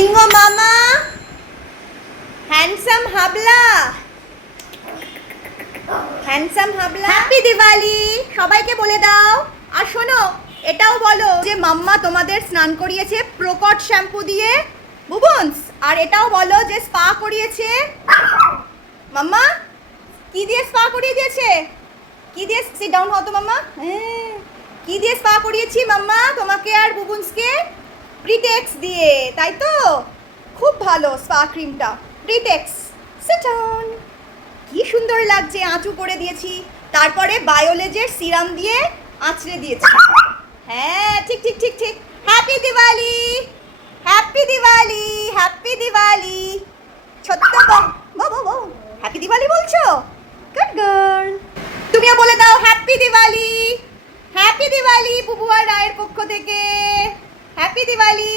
Bingo মামা handsome হাবলা handsome হাবলা হ্যাপি দিওয়ালি সবাইকে বলে দাও। আর শোনো, এটাও বলো যে মাম্মা তোমাদের স্নান করিয়েছে প্রকট শ্যাম্পু দিয়ে বুবুন্স। আর এটাও বলো যে স্পা করিয়েছে মাম্মা। কি দিয়ে স্পা করিয়ে দিয়েছে? কি দিয়ে সিট ডাউন হতো মাম্মা। হ্যাঁ। কি দিয়ে স্পা করিয়েছি মাম্মা? তোমাকে আর বুবুন্সকে প্রিটেক্স দিয়ে, তাই তো? খুব ভালো স্পা ক্রিমটা। প্রিটেক্স সিট ডাউন কি সুন্দর লাগছে, আঁচু করে দিয়েছি। তারপরে বায়োলেজের সিরাম দিয়ে আঁচড়ে দিয়েছি। হ্যাঁ ঠিক ঠিক ঠিক ঠিক। Happy Diwali happy Diwali happy Diwali ছোট্ট বাবু হ্যাপি দিওয়ালি বলছো? গুড গার্ল তুমিও বলে দাও হ্যাপি দিওয়ালি হ্যাপি দিওয়ালি বুবুয়া রায়ের পক্ষ থেকে। হ্যাপি দিওয়ালি